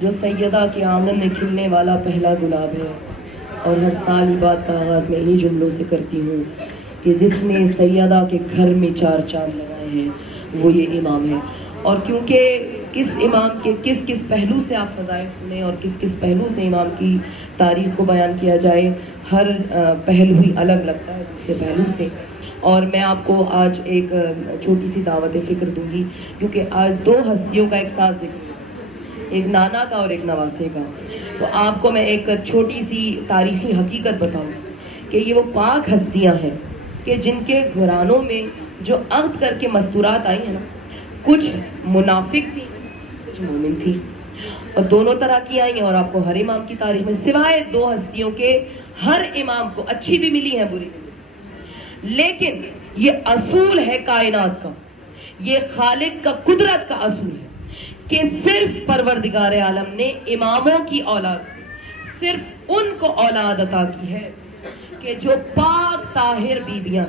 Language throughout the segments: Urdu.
جو سیدہ کے آنگن میں کھلنے والا پہلا گلاب ہے، اور ہر سال ہی بات کا آغاز میں انہی جملوں سے کرتی ہوں کہ جس نے سیدہ کے گھر میں چار چاند لگائے ہیں وہ یہ امام ہے۔ اور کیونکہ کس امام کے کس کس پہلو سے آپ فضائل سنیں اور کس کس پہلو سے امام کی تاریخ کو بیان کیا جائے، ہر پہلو ہی الگ لگتا ہے دوسرے پہلو سے۔ اور میں آپ کو آج ایک چھوٹی سی دعوت فکر دوں گی، کیونکہ آج دو ہستیوں کا ایک ساتھ ذکر ہے، ایک نانا کا اور ایک نواسے کا۔ تو آپ کو میں ایک چھوٹی سی تاریخی حقیقت بتاؤں کہ یہ وہ پاک ہستیاں ہیں کہ جن کے گھرانوں میں جو عقد کر کے مستورات آئی ہیں نا، کچھ منافق تھی، کچھ مومن تھی، اور دونوں طرح کی آئی ہیں۔ اور آپ کو ہر امام کی تاریخ میں سوائے دو ہستیوں کے ہر امام کو اچھی بھی ملی ہے، بری بھی ملی، لیکن یہ اصول ہے کائنات کا، یہ خالق کا قدرت کا اصول ہے کہ صرف پروردگار عالم نے اماموں کی اولاد سے صرف ان کو اولاد عطا کی ہے کہ جو پاک طاہر بیویاں،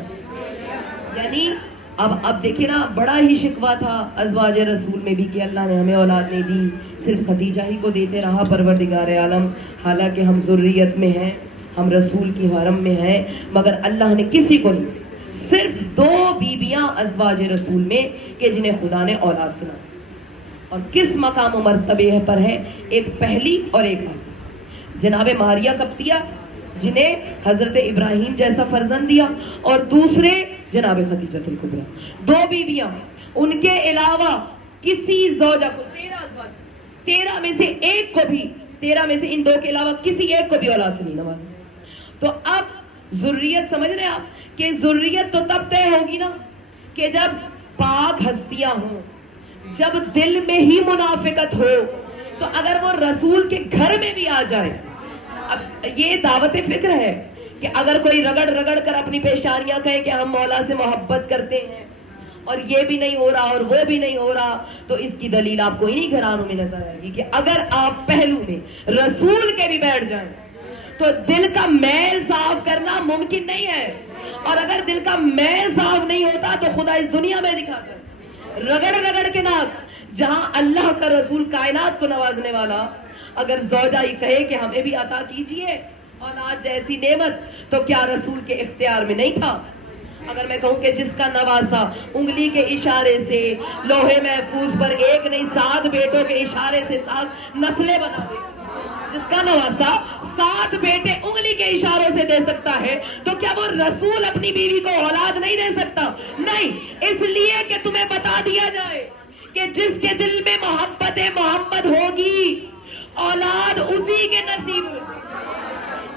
یعنی اب دیکھیں نا، بڑا ہی شکوہ تھا ازواج رسول میں بھی کہ اللہ نے ہمیں اولاد نہیں دی، صرف خدیجہ ہی کو دیتے رہا پروردگار عالم، حالانکہ ہم ذریت میں ہیں، ہم رسول کی حرم میں ہیں، مگر اللہ نے کسی کو نہیں، صرف دو بیویاں ازواج رسول میں کہ جنہیں خدا نے اولاد سنا۔ اور کس مقام و مرتبے پر ہے؟ ایک پہلی اور ایک آخری، جناب ماریہ قبطیہ جنہیں حضرت ابراہیم جیسا فرزند دیا، اور دوسرے جناب خدیجہ الکبریٰ، دو بیویاں، ان کے علاوہ کسی زوجہ کو 13 ازواج، 13 میں سے ایک کو بھی، 13 میں سے ان دو کے علاوہ کسی ایک کو بھی اولاد سے نہیں نوازا۔ تو اب ذریت سمجھ رہے ہیں آپ کہ ذریت تو تب طے ہوگی نا کہ جب پاک ہستیاں ہوں، جب دل میں ہی منافقت ہو۔ تو اگر وہ رسول کے گھر میں بھی آ جائے، اب یہ دعوت فکر ہے کہ اگر کوئی رگڑ رگڑ کر اپنی پیشانیاں کہے کہ ہم مولا سے محبت کرتے ہیں اور یہ بھی نہیں ہو رہا اور وہ بھی نہیں ہو رہا، تو اس کی دلیل آپ کو انہی گھرانوں میں نظر آئے گی کہ اگر آپ پہلو میں رسول کے بھی بیٹھ جائیں تو دل کا میل صاف کرنا ممکن نہیں ہے، اور اگر دل کا میل صاف نہیں ہوتا تو خدا اس دنیا میں دکھا کر رگڑ رگڑ کے ناک، جہاں اللہ کا رسول کائنات کو نوازنے والا اگر زوجہ ہی کہے کہ ہمیں بھی عطا کیجئے اولاد جیسی نعمت، تو کیا رسول کے اختیار میں نہیں تھا؟ اگر میں کہوں کہ جس کا نواسا انگلی کے اشارے سے لوہے محفوظ پر ایک نہیں 7 بیٹوں کے اشارے سے 7 نسلیں بنا دے، جس کا نواسا 7 بیٹے انگلی کے اشاروں سے دے سکتا ہے، تو کیا وہ رسول اپنی بیوی کو اولاد نہیں دے سکتا؟ نہیں، اس لیے کہ تمہیں بتا دیا جائے کہ جس کے دل میں محبت محمد ہوگی اولاد اسی کے نصیب میں،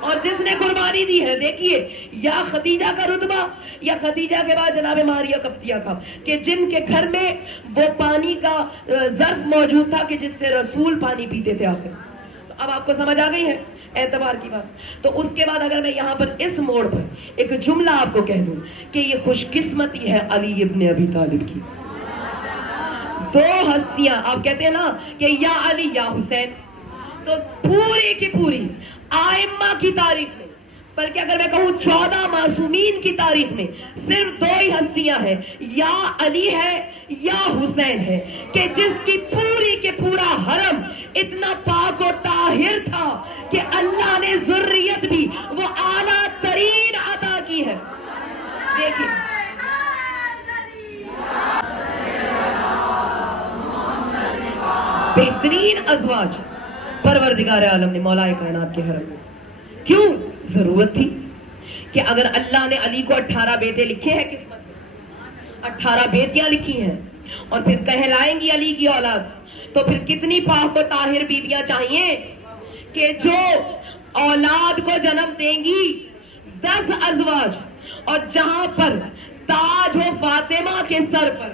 اور جس نے قربانی دی ہے، دیکھیے یا خدیجہ کا رتبہ یا خدیجہ کے بعد جناب ماریہ قبطیہ کا، کہ جن کے گھر میں وہ پانی کا ظرف موجود تھا کہ جس سے رسول پانی پیتے تھے آخر۔ اب آپ کو سمجھ آ گئی ہے اعتبار کی بات؟ تو اس کے بعد اگر میں یہاں پر اس موڑ پر ایک جملہ آپ کو کہہ دوں کہ یہ خوش قسمتی ہے علی ابن ابی طالب کی، دو ہستیاں، آپ کہتے ہیں نا کہ یا علی یا حسین، تو پوری کی پوری آئمہ کی تاریخ میں، بلکہ اگر میں کہوں 14 معصومین کی تاریخ میں صرف 2 ہی ہستیاں ہیں، یا علی ہے یا حسین ہے، کہ جس کی پوری کے پورا حرم اتنا پاک و طاہر تھا کہ اللہ نے ذریت بھی وہ اعلیٰ ترین عطا کی ہے۔ دیکھیں بہترین ازواج پروردگار عالم نے مولا کائنات کے حرم میں، کیوں؟ ضرورت تھی کہ اگر اللہ نے علی کو 18 بیٹے لکھے ہیں قسمت میں، 18 بیٹیاں لکھی ہیں، اور پھر کہلائیں گی علی کی اولاد، تو پھر کتنی پاک و طاہر بیویاں چاہیے کہ جو اولاد کو جنم دیں گی 10 ازواج، اور جہاں پر تاج ہو فاطمہ کے سر پر،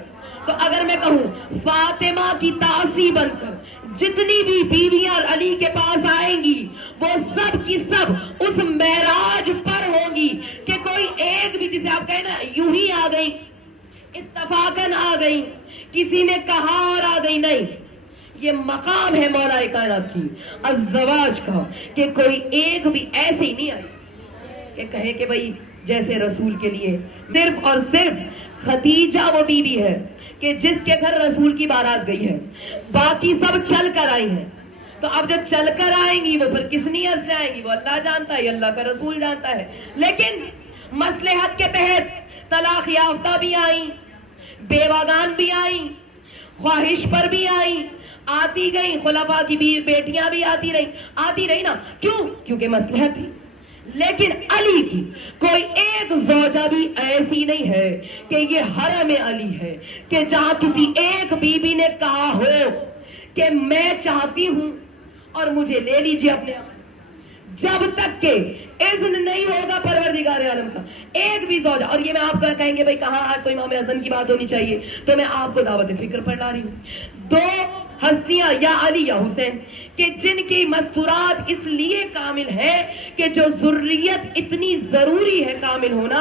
تو اگر میں کہوں فاطمہ کی تاسی بن کر جتنی بھی بیویاں علی کے پاس آئیں گی وہ سب کی سب اس معراج پر ہوں گی کہ کوئی ایک بھی، جسے آپ کہیں نا یوں ہی آ گئی، اتفاقاً آ گئی، کسی نے کہا اور آ گئی، نہیں، یہ مقام ہے مولا کائنات کی الزواج کا کہ کوئی ایک بھی ایسے ہی نہیں آئی کہ کہے کہ بھئی جیسے رسول کے لیے صرف اور صرف خدیجہ وہ بیوی ہے کہ جس کے گھر رسول کی بارات گئی ہے، باقی سب چل کر آئی ہیں، تو اب جو چل کر آئیں گی وہ پھر کس نیت سے آئیں گی وہ اللہ جانتا ہے، اللہ کا رسول جانتا ہے. لیکن مصلحت کے تحت طلاق یافتہ بھی آئیں، بیواگان بھی آئیں، خواہش پر بھی آئیں، آتی گئیں، خلفاء کی بیٹیاں بھی آتی رہی نا. کیوں؟ کیونکہ مصلحت تھی. لیکن علی کی کوئی ایک زوجہ بھی ایسی نہیں ہے کہ یہ حرم علی ہے کہ جہاں کسی ایک بیوی نے کہا ہو کہ میں چاہتی ہوں اور مجھے لے لیجیے اپنے آپ، جب تک کہ اذن نہیں ہوگا پروردگار عالم کا. ایک بھی زوجہ. اور یہ میں آپ کا کہیں گے بھائی کہاں آج تو امام حسن کی بات ہونی چاہیے، تو میں آپ کو دعوت فکر پر لا رہی ہوں. دو ہستیاں یا علی یا حسین کہ جن کی مستورات اس لیے کامل ہے کہ جو ذریت اتنی ضروری ہے کامل ہونا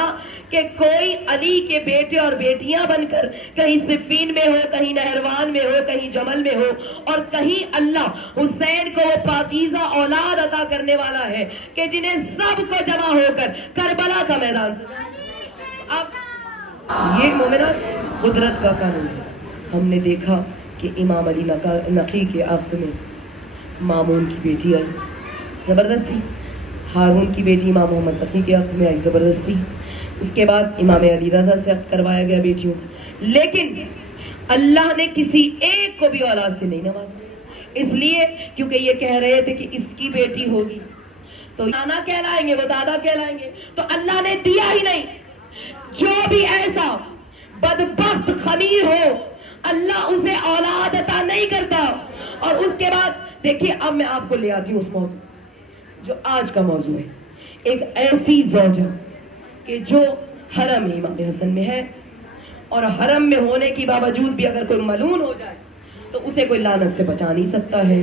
کہ کوئی علی کے بیٹے اور بیٹیاں بن کر کہیں صفین میں ہو، کہیں نہروان میں ہو، کہیں جمل میں ہو، اور کہیں اللہ حسین کو وہ پاکیزہ اولاد عطا کرنے والا ہے کہ جنہیں سب کو جمع ہو کر کربلا کا میدان سجا. اب یہ مومنات قدرت کا قانون ہے. ہم نے دیکھا کہ امام علی نقی کے عقد میں مامون کی بیٹی آئی زبردستی، ہارون کی بیٹی امام محمد تقی کے عقد میں آئی زبردستی، اس کے بعد امام علی رضا سے عقد کروایا گیا بیٹیوں. لیکن اللہ نے کسی ایک کو بھی اولاد سے نہیں نوازا، اس لیے کیونکہ یہ کہہ رہے تھے کہ اس کی بیٹی ہوگی تو نانا کہلائیں گے، وہ دادا کہلائیں گے. تو اللہ نے دیا ہی نہیں. جو بھی ایسا بدبخت خمیر ہو اللہ اسے اولاد عطا نہیں کرتا. اور اس کے بعد دیکھیے اب میں آپ کو لے آتی ہوں اس موضوع جو آج کا موضوع ہے. ایک ایسی زوجہ کہ جو حرم امام حسن میں ہے اور حرم میں ہونے کی باوجود بھی اگر کوئی ملعون ہو جائے تو اسے کوئی لعنت سے بچا نہیں سکتا ہے.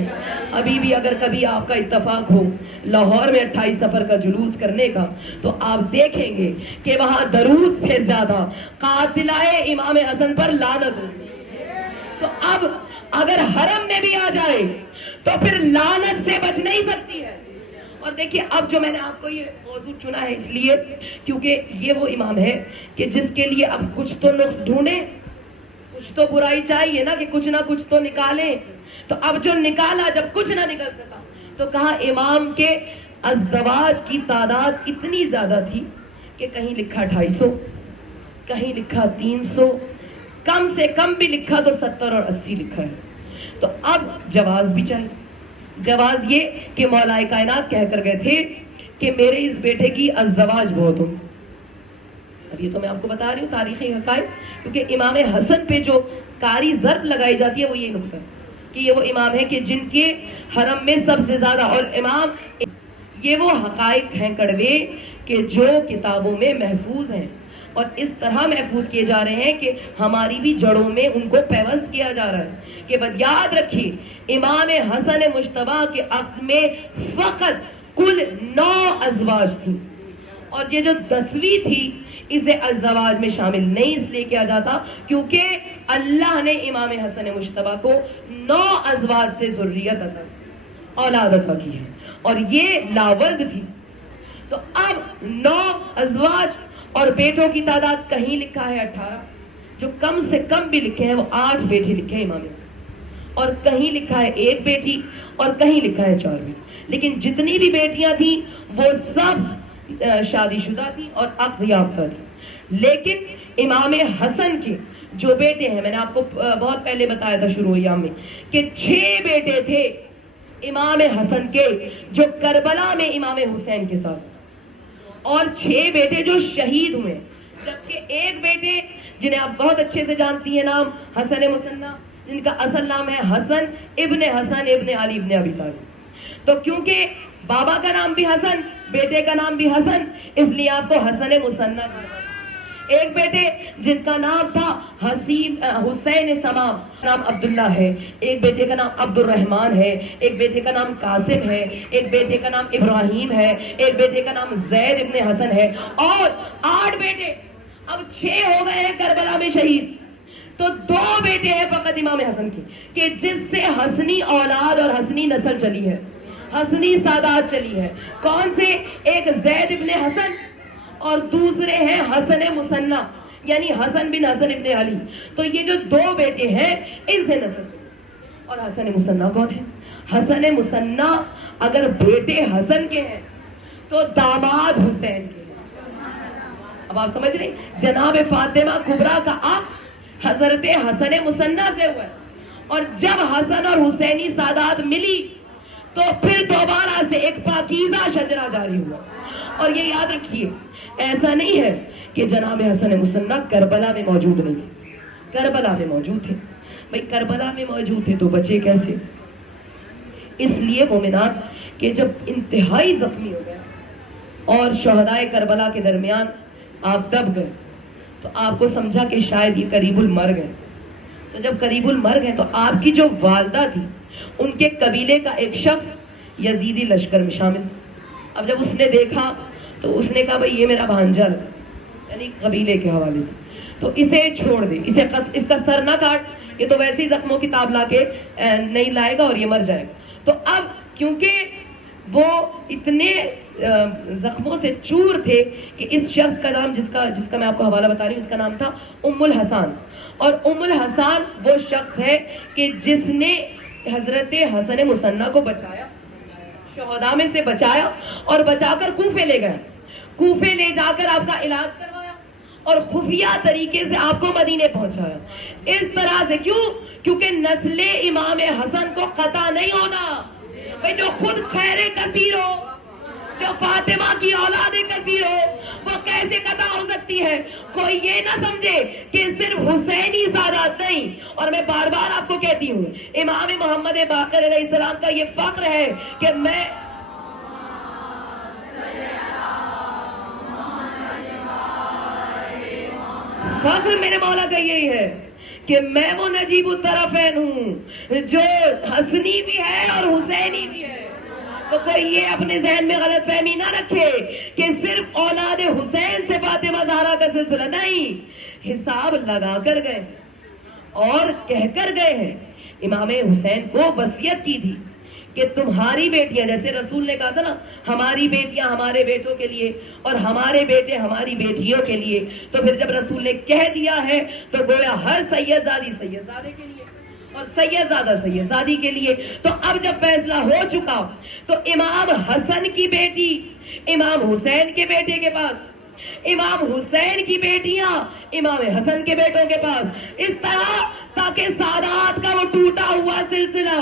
ابھی بھی اگر کبھی آپ کا اتفاق ہو لاہور میں 28 سفر کا جلوس کرنے کا تو آپ دیکھیں گے کہ وہاں درود سے زیادہ قاتلائے امام حسن پر لعنت ہوگی. تو اب اگر حرم میں بھی آ جائے تو پھر لعنت سے بچ نہیں سکتی ہے. اور دیکھیے اب جو میں نے آپ کو یہ موضوع چنا ہے اس لیے کیونکہ یہ وہ امام ہے کہ جس کے لیے اب کچھ تو نقص ڈھونڈیں، کچھ تو برائی چاہیے نا کہ کچھ نہ کچھ تو نکالیں. تو اب جو نکالا جب کچھ نہ نکل سکا تو کہا امام کے ازدواج کی تعداد اتنی زیادہ تھی کہ کہیں لکھا 250، کہیں لکھا 300، کم سے کم بھی لکھا تو 70 اور 80 لکھا ہے. تو اب جواز بھی چاہیے. جواز یہ کہ مولا کائنات کہہ کر گئے تھے کہ میرے اس بیٹے کی ازدواج بہت ہوں. اب یہ تو میں آپ کو بتا رہی ہوں تاریخی حقائق، کیونکہ امام حسن پہ جو کاری ضرب لگائی جاتی ہے وہ یہ نقطہ ہے کہ یہ وہ امام ہے کہ جن کے حرم میں سب سے زیادہ، اور امام یہ وہ حقائق ہیں کڑوے کہ جو کتابوں میں محفوظ ہیں اور اس طرح محفوظ کیے جا رہے ہیں کہ ہماری بھی جڑوں میں ان کو پیوست کیا جا رہا ہے. کہ بس یاد رکھیے امام حسن مجتبی کے عقد میں فقط کل 9 ازواج تھیں، اور یہ جو 10ویں تھی اسے ازدواج میں شامل نہیں اس لیے کیا جاتا کیونکہ اللہ نے امام حسن مجتبی کو 9 ازواج سے ذریت عطا اولاد عطا کی ہے اور یہ لاولد تھی. تو اب 9 ازواج اور بیٹوں کی تعداد کہیں لکھا ہے 18، جو کم سے کم بھی لکھے ہیں وہ 8 بیٹے لکھے ہیں امام حسن، اور کہیں لکھا ہے 1 بیٹی اور کہیں لکھا ہے 4 بیٹی. لیکن جتنی بھی بیٹیاں تھیں وہ سب شادی شدہ تھی اور عقد یافتہ تھی. لیکن امام حسن کے جو بیٹے ہیں، میں نے آپ کو بہت پہلے بتایا تھا شروع ایام میں کہ 6 بیٹے تھے امام حسن کے جو کربلا میں امام حسین کے ساتھ، اور 6 بیٹے جو شہید ہوئے، جبکہ 1 بیٹے جنہیں آپ بہت اچھے سے جانتی ہیں نام حسن مصنع، جن کا اصل نام ہے حسن ابن علی ابن ابی طالب. تو کیونکہ بابا کا نام بھی حسن، بیٹے کا نام بھی حسن، اس لیے آپ کو حسن مصنع کہا. 1 بیٹے جن کا نام تھا حسین سمام، نام عبداللہ ہے. 1 بیٹے کا نام عبد الرحمن ہے. 1 بیٹے کا نام قاسم ہے. 1 بیٹے کا نام ابراہیم ہے. 1 بیٹے کا نام زید ابن حسن ہے. اور 8 بیٹے، اب 6 ہو گئے ہیں کربلا میں شہید، تو 2 بیٹے ہیں فقط امام حسن کی کہ جس سے حسنی اولاد اور حسنی نسل چلی ہے، حسنی سادات چلی ہے. کون سے؟ ایک زید ابن حسن اور دوسرے ہیں حسن مصنع، یعنی حسن بن حسن ابن علی. تو یہ جو 2 بیٹے ہیں ان سے نسل چلی. اور حسن مصنع کون ہے؟ حسن مصنع اگر بیٹے حسن کے ہیں تو داماد حسین کے ہیں۔ اب آپ سمجھ رہے ہیں، جناب فاطمہ کبریٰ کا عقد حضرت حسن مصنع سے ہوا ہے، اور جب حسن اور حسینی سادات ملی تو پھر دوبارہ سے ایک پاکیزہ شجرہ جاری ہوا۔ اور یہ یاد رکھیے، ایسا نہیں ہے کہ جناب حسن مصنع کربلا میں موجود نہیں تھے، کربلا میں موجود تھے۔ بھئی کربلا میں موجود تھے تو بچے کیسے؟ اس لیے مومنات کہ جب انتہائی زخمی ہو گئے اور شہدائے کربلا کے درمیان آپ دب گئے تو آپ کو سمجھا کہ شاید یہ قریب المر گئے۔ تو جب قریب المر گئے تو آپ کی جو والدہ تھی، ان کے قبیلے کا ایک شخص یزیدی لشکر میں شامل۔ اب جب اس نے دیکھا تو اس نے کہا بھئی یہ میرا بھانجا ہے، یعنی قبیلے کے حوالے سے، تو اسے چھوڑ دے، اس کا سر نہ کاٹ، یہ تو ویسے ہی زخموں کی تاب لا کے نہیں لائے گا اور یہ مر جائے گا۔ تو اب کیونکہ وہ اتنے زخموں سے چور تھے کہ اس شخص کا نام جس کا میں آپ کو حوالہ بتا رہی ہوں، اس کا نام تھا ام الحسن، اور ام الحسن وہ شخص ہے کہ جس نے حضرت حسن مصنع کو بچایا، شہداء میں سے بچایا اور بچا کر کوفے لے گئے، کوفے لے جا کر آپ کا علاج کروایا اور خفیہ طریقے سے آپ کو مدینے پہنچایا۔ اس طرح سے کیونکہ نسل امام حسن کو قطع نہیں ہونا۔ بھئی جو خود خیر کثیر ہو، جو فاطمہ کی اولاد کثیر ہو، وہ کیسے قطع ہو سکتی ہے؟ کوئی یہ نہ سمجھے کہ صرف حسینی سادات نہیں، اور میں بار بار آپ کو کہتی ہوں، امام محمد باقر علیہ السلام کا یہ فخر ہے کہ میں فخر میرے مولا کا یہی ہے کہ میں وہ نجیب الطرفین ہوں جو حسنی بھی ہے اور حسینی بھی ہے۔ تو کوئی یہ اپنے ذہن میں غلط فہمی نہ رکھے کہ صرف اولاد حسین سے فاطمہ زہرا کا سلسلہ نہیں، حساب لگا کر گئے اور کہہ کر گئے ہیں۔ امام حسین کو وصیت کی تھی کہ تمہاری بیٹیاں، جیسے رسول نے کہا تھا نا، ہماری بیٹیاں ہمارے بیٹوں کے لیے اور ہمارے بیٹے ہماری بیٹیوں کے لیے، تو پھر جب رسول نے کہہ دیا ہے تو گویا ہر سیدزادی سیدزادے کے لیے اور سیدزادہ سیدزادی کے لیے۔ تو اب جب فیصلہ ہو چکا تو امام حسن کی بیٹی امام حسین کے بیٹے کے پاس، امام حسین کی بیٹیاں امام حسن کے بیٹوں کے پاس، اس طرح تاکہ سادات کا وہ ٹوٹا ہوا سلسلہ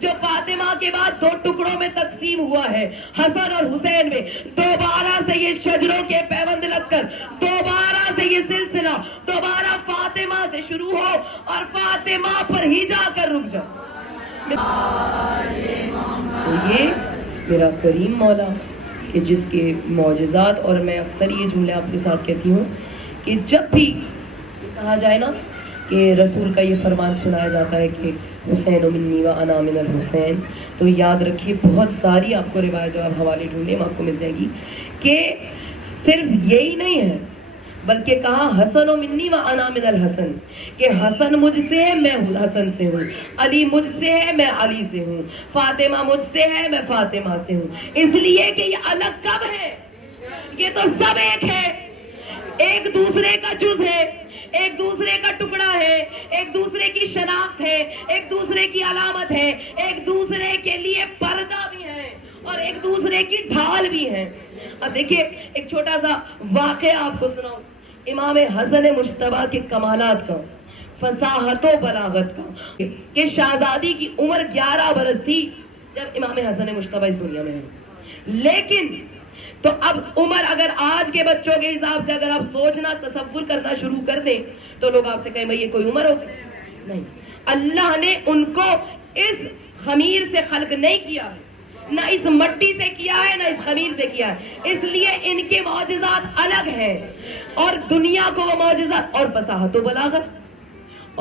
جو فاطمہ کے بعد دو ٹکڑوں میں تقسیم ہوا ہے، حسن اور حسین میں، دوبارہ سے یہ شجروں کے پیوند لگ کر دوبارہ سے یہ سلسلہ دوبارہ فاطمہ سے شروع ہو اور فاطمہ پر ہی جا کر رک جائے۔ تو یہ میرا کریم مولا کہ جس کے معجزات، اور میں اکثر یہ جملے آپ کے ساتھ کہتی ہوں کہ جب بھی کہا جائے نا کہ رسول کا یہ فرمان سنایا جاتا ہے کہ حسین منی و انا من الحسین، تو یاد رکھیے بہت ساری آپ کو روایت، جو آپ حوالے ڈھونڈیں آپ کو مل جائے گی، کہ صرف یہی نہیں ہے بلکہ کہا حسن منی و انا من الحسن، کہ حسن مجھ سے ہے میں حسن سے ہوں، علی مجھ سے ہے میں علی سے ہوں، فاطمہ مجھ سے ہے میں فاطمہ سے ہوں۔ اس لیے کہ یہ الگ کب ہے؟ یہ تو سب ایک ہے، ایک دوسرے کا جز ہے، ایک دوسرے کا ٹکڑا ہے، ایک دوسرے کی شناخت ہے، ایک دوسرے کی علامت ہے، ایک دوسرے کے لیے پردہ بھی ہے اور ایک دوسرے کی ڈھال بھی ہے۔ اب دیکھیے ایک چھوٹا سا واقعہ آپ کو سناؤں، امام حسن مجتبیٰ کے کمالات کا، فصاحت و بلاغت کا، کہ شہزادی کی عمر 11 برس تھی جب امام حسن مجتبیٰ اس دنیا میں ہے، لیکن تو اب عمر اگر آج کے بچوں کے حساب سے اگر آپ سوچنا تصور کرنا شروع کر دیں تو لوگ آپ سے کہیں بھئی یہ کوئی عمر ہوتی نہیں۔ اللہ نے ان کو اس خمیر سے خلق نہیں کیا ہے، نہ اس مٹی سے کیا ہے نہ اس خمیر سے کیا ہے، اس لیے ان کے معجزات الگ ہیں اور دنیا کو وہ معجزات اور فصاحت و بلاغت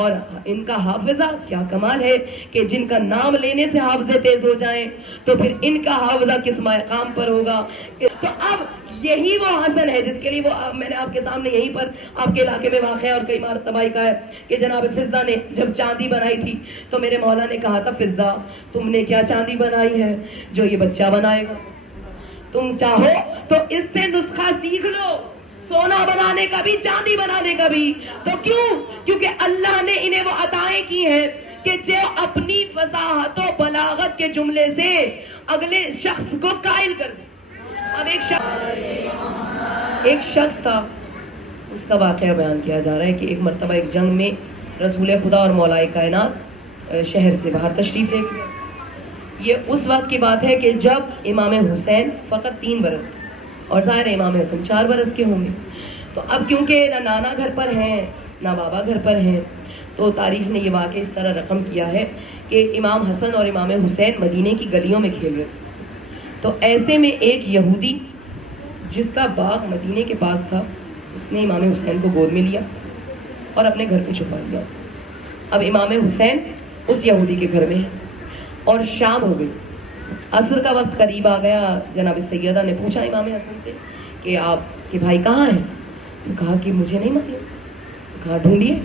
اور ان کا حافظہ کیا کمال ہے کہ جن کا نام لینے سے حافظے تیز ہو جائیں تو پھر ان کا حافظہ کس مقام پر ہوگا۔ تو اب یہی وہ حسن ہے جس کے لیے وہ میں نے آپ کے سامنے یہیں پر آپ کے علاقے میں واقع ہے اور کئی مرتبہ کا ہے کہ جناب فضہ نے جب چاندی بنائی تھی تو میرے مولا نے کہا تھا فضہ تم نے کیا چاندی بنائی ہے جو یہ بچہ بنائے گا، تم چاہو تو اس سے نسخہ سیکھ لو، سونا بنانے کا بھی چاندی بنانے کا بھی۔ تو کیوں؟ کیونکہ اللہ نے انہیں وہ عطائیں کی ہیں کہ جو اپنی فصاحت و بلاغت کے جملے سے اگلے شخص کو قائل کر دے. اب ایک شخص تھا، اس کا واقعہ بیان کیا جا رہا ہے کہ ایک مرتبہ ایک جنگ میں رسول خدا اور مولائے کائنات شہر سے باہر تشریف لے گئے. یہ اس وقت کی بات ہے کہ جب امام حسین فقط 3 برس اور ظاہر امام حسن 4 برس کے ہوں گے. تو اب کیونکہ نہ نانا گھر پر ہیں نہ بابا گھر پر ہیں، تو تاریخ نے یہ واقعہ اس طرح رقم کیا ہے کہ امام حسن اور امام حسین مدینے کی گلیوں میں کھیل رہے تھے. تو ایسے میں ایک یہودی جس کا باغ مدینے کے پاس تھا، اس نے امام حسین کو گود میں لیا اور اپنے گھر پہ چھپا دیا. اب امام حسین اس یہودی کے گھر میں ہے اور شام ہو گئی، عصر کا وقت قریب آ گیا. جناب سیدہ نے پوچھا امام حسن سے کہ آپ کے بھائی کہاں ہیں؟ تو کہا کہ مجھے نہیں معلوم. کہا ڈھونڈیے.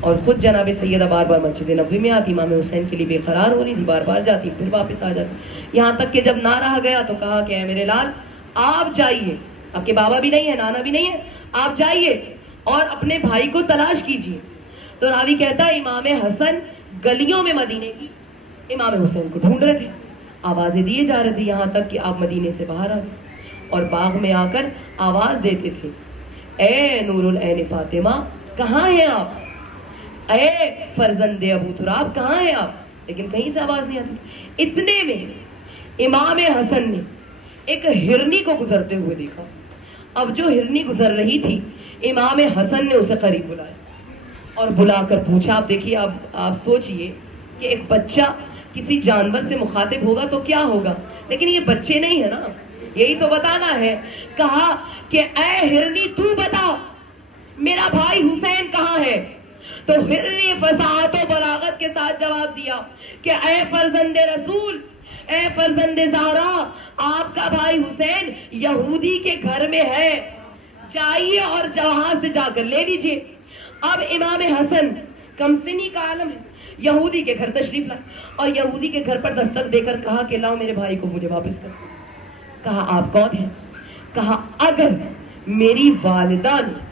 اور خود جناب سیدہ بار بار مسجد نبوی میں آتی، امام حسین کے لیے بے قرار ہو رہی تھی، بار بار جاتی پھر واپس آ جاتی. یہاں تک کہ جب نہ رہا گیا تو کہا کہ اے میرے لال، آپ جائیے، آپ کے بابا بھی نہیں ہے، نانا بھی نہیں ہے، آپ جائیے اور اپنے بھائی کو تلاش کیجیے. تو راوی کہتا ہے امام حسن گلیوں میں مدینے کی امام حسین کو ڈھونڈ رہے تھے، آوازیں دیے جا رہے تھے، یہاں تک کہ آپ مدینے سے باہر آ گئے اور باغ میں آ کر آواز دیتے تھے، اے نور العین فاطمہ کہاں ہیں آپ، اے فرزند ابو تراب کہاں ہیں آپ، لیکن کہیں سے آواز نہیں آتی. اتنے میں امام حسن نے ایک ہرنی کو گزرتے ہوئے دیکھا. اب جو ہرنی گزر رہی تھی، امام حسن نے اسے قریب بلایا اور بلا کر پوچھا. آپ دیکھیے، آپ سوچئے کہ ایک بچہ کسی جانور سے مخاطب ہوگا تو کیا ہوگا، لیکن یہ بچے نہیں ہے نا، یہی تو بتانا ہے. کہا کہ اے ہرنی تو بتا میرا بھائی حسین کہاں ہے. تو ہرنی فصاحت و بلاغت کے ساتھ جواب دیا کہ اے فرزند رسول، اے فرزند زہرا، آپ کا بھائی حسین یہودی کے گھر میں ہے، جائیے اور وہاں سے جا کر لے لیجیے. اب امام حسن کم سنی کا عالم ہے، یہودی کے گھر تشریف لائے اور یہودی کے گھر پر دستک دے کر کہا کہ لاؤ میرے بھائی کو مجھے واپس کر. کہا آپ کون ہیں؟ کہا اگر میری والدہ نے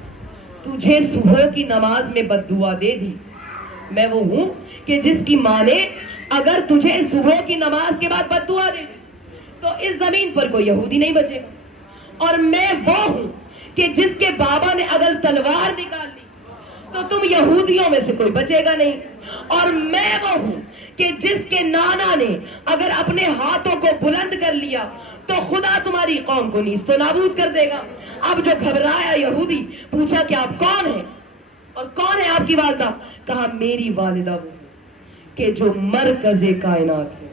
تجھے صبح کی نماز میں بد دعا دے دی، میں وہ ہوں کہ جس کی ماں نے اگر تجھے صبح کی نماز کے بعد بد دعا دے دی تو اس زمین پر کوئی یہودی نہیں بچے گا. اور میں وہ ہوں کہ جس کے بابا نے اگر تلوار نکال لی تو تم یہودیوں میں سے کوئی بچے گا نہیں. اور میں وہ ہوں کہ جس کے نانا نے اگر اپنے ہاتھوں کو بلند کر لیا تو خدا تمہاری قوم کو نیست و نابود کر دے گا. اب جو گھبرایا یہودی پوچھا کہ آپ کون ہیں اور کون ہے آپ کی والدہ؟ کہا میری والدہ وہ ہے کہ جو مرکز کائنات ہے،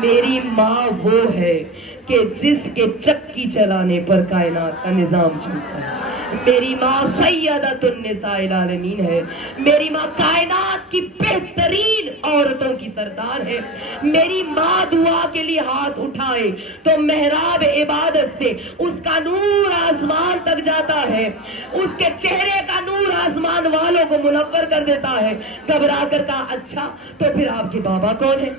میری ماں وہ ہے کہ جس کے چکی چلانے پر کائنات کا نظام چلتا ہے. میری ماں سیدۃ النساء العالمین ہے، میری ماں کائنات کی بہترین عورتوں کی سردار ہے. میری ماں دعا کے لیے ہاتھ اٹھائے تو محراب عبادت سے اس کا نور آسمان تک جاتا ہے، اس کے چہرے کا نور آسمان والوں کو منور کر دیتا ہے. گھبرا کر کہا اچھا تو پھر آپ کے بابا کون ہے؟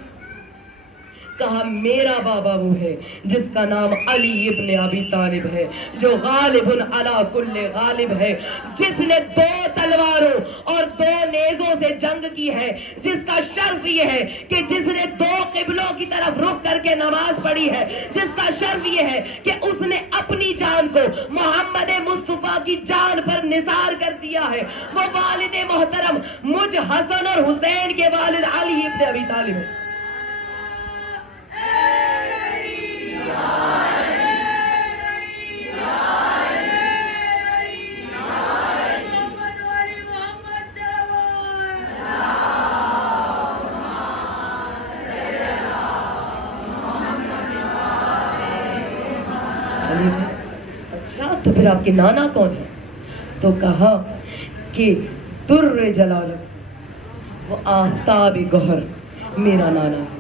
کہا میرا بابا وہ ہے جس کا نام علی ابن ابی طالب ہے، جو غالب علی کل غالب ہے، جس نے 2 تلواروں اور 2 نیزوں سے جنگ کی ہے، جس کا شرف یہ ہے کہ جس نے 2 قبلوں کی طرف رخ کر کے نماز پڑھی ہے، جس کا شرف یہ ہے کہ اس نے اپنی جان کو محمد مصطفیٰ کی جان پر نثار کر دیا ہے. وہ والد محترم مجھ حسن اور حسین کے والد علی ابن ابی طالب ہے. اچھا تو پھر آپ کے نانا کون ہے؟ تو کہا کہ در جلالت وہ آفتاب گوہر میرا نانا ہے،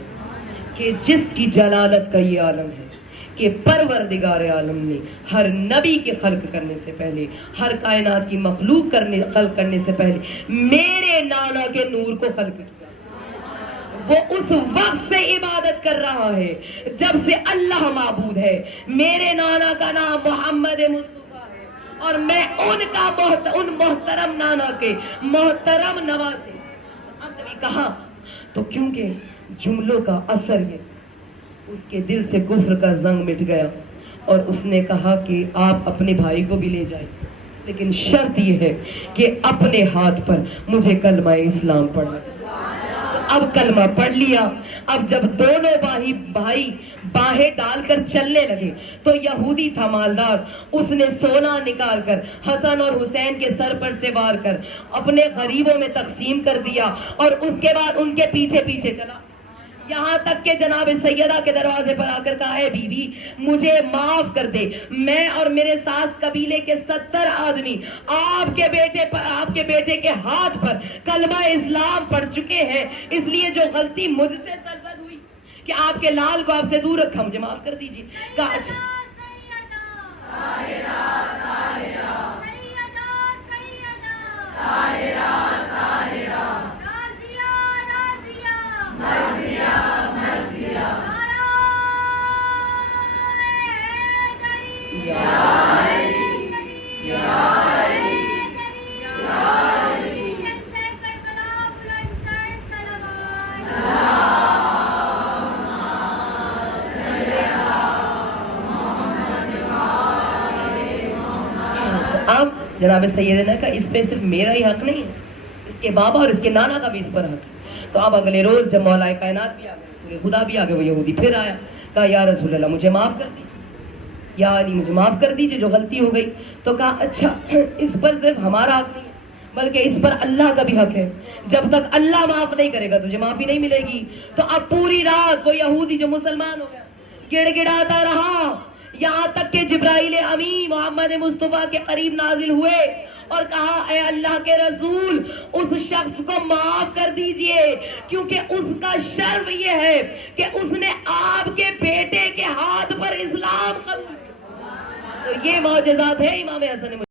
کہ جس کی جلالت کا یہ عالم ہے کہ پروردگار عالم نے ہر نبی کے خلق کرنے سے پہلے، ہر کائنات کی مخلوق خلق کرنے سے پہلے میرے نانا کے نور کو خلق کیا. وہ اس وقت سے عبادت کر رہا ہے جب سے اللہ معبود ہے. میرے نانا کا نام محمد مصطفیٰ ہے اور میں ان محترم نانا کے محترم نواسے. اب کہا تو کیونکہ جملوں کا اثر یہ، اس کے دل سے کفر کا زنگ مٹ گیا اور اس نے کہا کہ آپ اپنے بھائی کو بھی لے جائیں، لیکن شرط یہ ہے کہ اپنے ہاتھ پر مجھے کلمہ اسلام پڑھا۔ اب کلمہ پڑھ لیا۔ اب جب دونوں بھائی باہیں ڈال کر چلنے لگے تو یہودی تھا مالدار، اس نے سونا نکال کر حسن اور حسین کے سر پر سے وار کر اپنے غریبوں میں تقسیم کر دیا، اور اس کے بعد ان کے پیچھے پیچھے چلا، یہاں تک کہ جناب سیدہ کے دروازے پر آ کر کہا ہے بیوی مجھے معاف کر دے، میں اور میرے ساس قبیلے کے 70 آدمی آپ کے بیٹے کے ہاتھ پر کلمہ اسلام پڑھ چکے ہیں، اس لیے جو غلطی مجھ سے سرزد ہوئی کہ آپ کے لال کو آپ سے دور رکھا، مجھے معاف کر دیجیے۔ کہا اچھا اب جناب سیدہ نے کہا اس پہ صرف میرا ہی حق نہیں ہے، اس کے بابا اور اس کے نانا کا بھی اس پر حق ہے۔ تو اب اگلے روز جب مولا کائنات بھی آ گئے، خدا بھی آ گئے، وہ یہودی پھر آیا، کہا یا رسول اللہ مجھے معاف کر دیجیے، یا علی مجھے معاف کر دیجیے جو غلطی ہو گئی۔ تو کہا اچھا اس پر صرف ہمارا حق نہیں ہے بلکہ اس پر اللہ کا بھی حق ہے، جب تک اللہ معاف نہیں کرے گا تجھے معافی نہیں ملے گی۔ تو اب پوری رات وہ یہودی جو مسلمان ہو گیا گڑ گڑاتا رہا، یہاں تک کہ جبرائیل امین محمد مصطفیٰ کے قریب نازل ہوئے اور کہا اے اللہ کے رسول اس شخص کو معاف کر دیجئے، کیونکہ اس کا شرف یہ ہے کہ اس نے آپ کے بیٹے کے ہاتھ پر اسلام قبول کیا۔ تو یہ معجزات ہے امام حسن